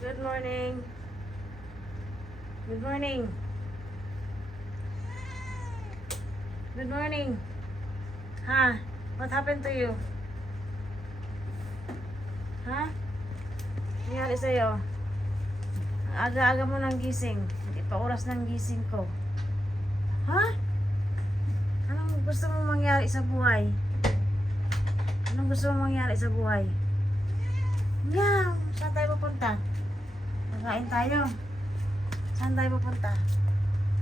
Good morning. Good morning. Good morning. Ha? What happened to you? Ha? Nangyari sa'yo? Aga-aga mo nang gising. Hindi pa oras ng gising ko. Ha? Anong gusto mo mangyari sa buhay? Anong gusto mo mangyari sa buhay? Meow! Saan tayo pupunta? Kakain tayo. Saan tayo pupunta?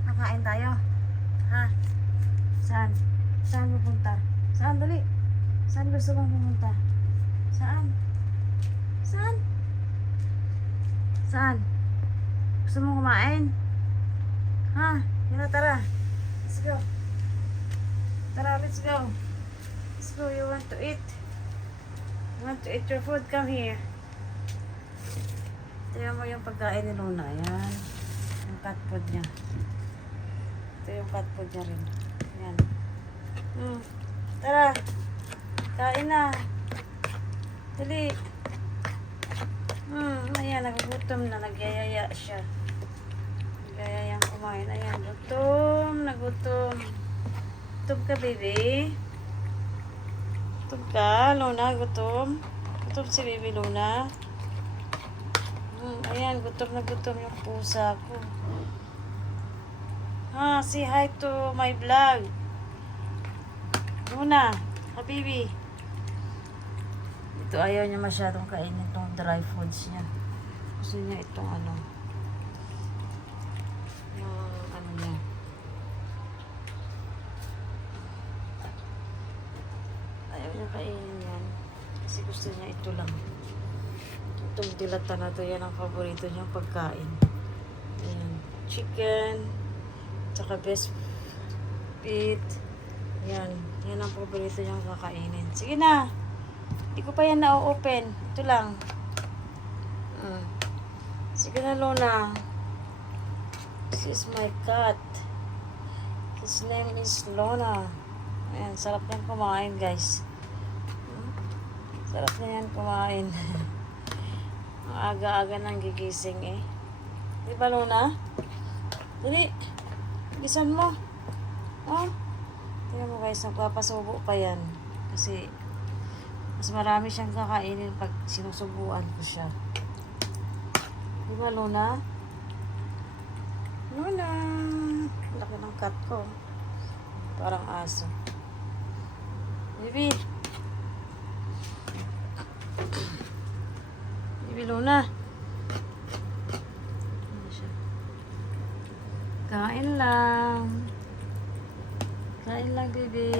Kakain tayo. Ha? Saan? Saan pupunta? Saan? Dali. Saan gusto mong pumunta? Saan? Saan? Saan? Gusto mong kumain? Ha? Yan na, tara. Let's go. Tara, let's go. Let's go. You want to eat? You want to eat your food? Come here. Tignan mo yung pagkain ni Luna. Ayan. Yung cat food niya. Ito yung cat food niya rin. Ayan. Tara. Kain na. Dali. Ayan. Nagugutom na. Nagyayaya siya. Nagyayayang kumain. Ayan. Gutom. Nagutom. Gutom ka, baby. Gutom ka, Luna. Gutom. Gutom si baby Luna. Ayan, gutom na gutom yung pusa ko. Say hi to my vlog. Luna, habibi. Ito ayaw niya masyadong kainin itong dry foods niya. Gusto niya itong yung niya. Ayaw niya kainin yan. Kasi gusto niya ito lang. Itong dilata na to, yan ang paborito niyang pagkain. Ayan. Chicken, tsaka best meat. Yan. Yan ang paborito niyang kakainin. Sige na. Hindi ko pa yan na-open. Ito lang. Sige na, Luna. This is my cat. His name is Luna. Ayan. Sarap niyan kumain, guys. Sarap niyan kumain. Ang aga-aga nang gigising eh. Di ba, Luna? Dali. Bilisan mo. Oh. Tingnan mo, guys. Nagpapasubo pa yan. Kasi mas marami siyang kakainin pag sinusubuan ko siya. Di ba, Luna? Luna. Laki ng cat ko. Parang aso. Baby. Luna. Kain lang. Kain lang, baby.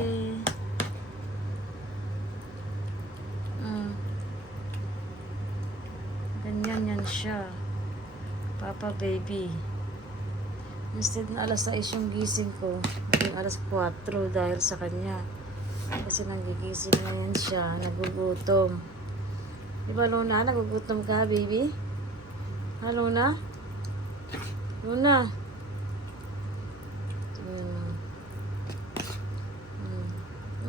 Ganyan yan siya. Papa, baby. Instead na alas 6 yung gising ko, maging alas 4 dahil sa kanya. Kasi nagigising na yan siya. Nagugutom. Diba, Luna? Nagugutom ka, baby? Ha, Luna? Luna?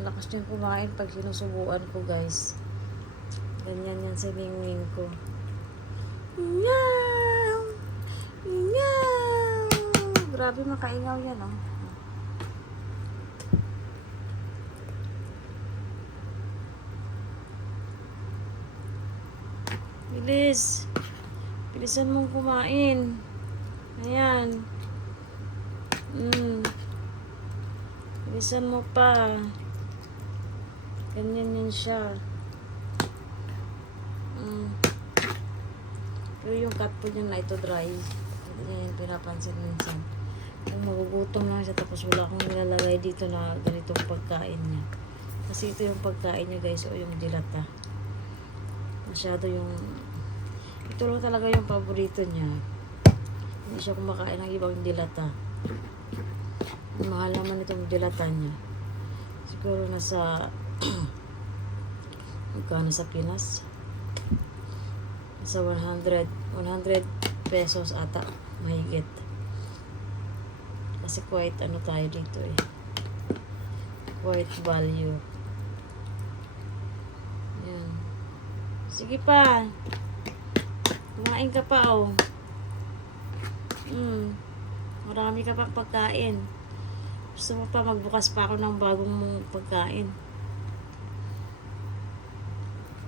Malakas niyang kumain pag sinusubuan ko, guys. Ganyan yan sa mingwing ko. Meow! Meow! Grabe makaingaw yan, oh. Bilis. Bilisan mong kumain. Ayan. Bilisan mo pa. Ganyan yan siya. Pero yung cat food niya na ito dry. Hindi niya yung pinapansin minsan. Kung magugutom lang siya tapos wala akong nilalagay dito na ganitong pagkain niya. Kasi ito yung pagkain niya, guys. O yung dilata. Masyado yung ito lang talaga yung paborito niya. Hindi siya kumakain ng ibang dilata. Mahal naman itong dilata niya. Siguro nasa magkano sa Pinas? Nasa 100 pesos ata mahigit. Kasi quite tayo dito eh. Quite value. Yan. Sige pa. Kumain ka pa, oh. Marami ka pang pagkain. Gusto mo pa magbukas pa ako ng bagong mong pagkain.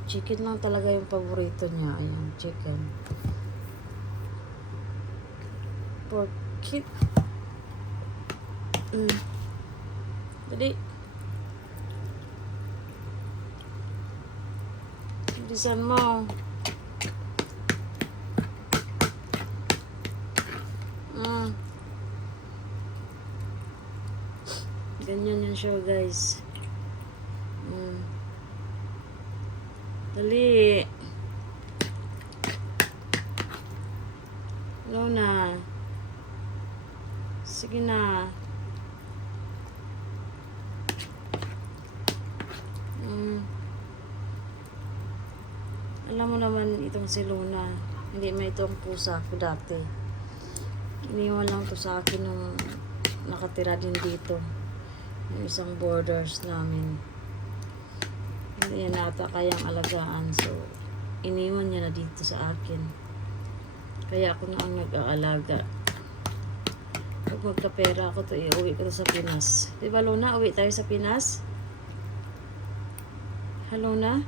Chicken lang talaga yung paborito niya. Ayan, chicken. Pork chip. Dali. Bilisan mo. Ganyan yan siya, guys. Dali. Hello na. Sige na. Alam mo naman itong si Luna. Hindi may itong pusa ko dati. Iniwan lang to sa akin nung nakatira din dito. Yung isang borders namin. Hindi yan nata kayang alagaan. So, iniwan niya na dito sa akin. Kaya ako na ang nag-aalaga. Pag magkapera ako to, iuwi ko to sa Pinas. Diba, Luna? Uwi tayo sa Pinas? Hello na?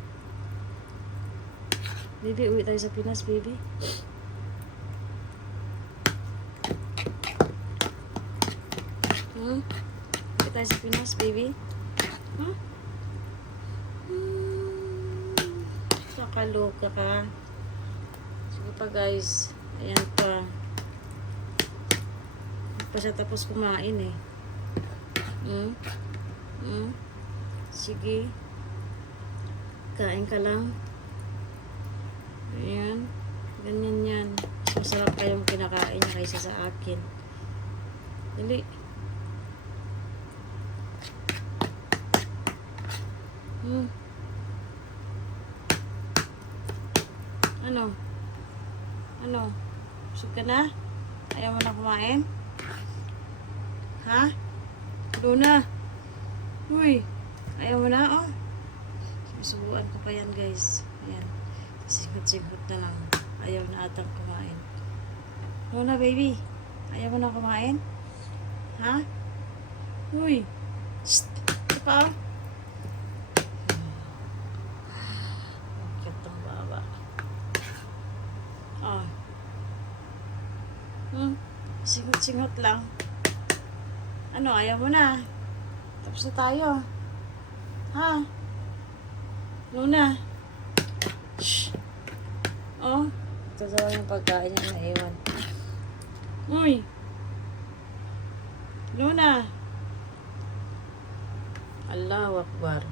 Baby, uwi tayo sa Pinas, baby. Uwi tayo sa Pinas, baby. Nakaloka ka. Sige pa, guys. Ayan pa. Hindi pa siya tapos kumain eh. Sige. Kain ka lang. Ayan. Ganyan yan. Mas masarap kayong kinakain niya kaysa sa akin. Dali. Ano? Ano? Busog ka na? Ayaw mo na kumain? Ha? Luna? Uy. Ayaw mo na, oh. Susubuan ko pa yan, guys. Ayan. Singhot-singhot na lang. Ayaw na atang kumain. Luna, baby. Ayaw mo na kumain? Ha? Uy. Shhh. Ito pa, oh. Bakit ang baba? Oh. Singhot-singhot lang. Ano, ayaw mo na? Tapos na tayo. Ha? Luna. Shhh. Oh. Ito daw yung pagkain niya na iwan. Uy. Luna. Allahu Akbar.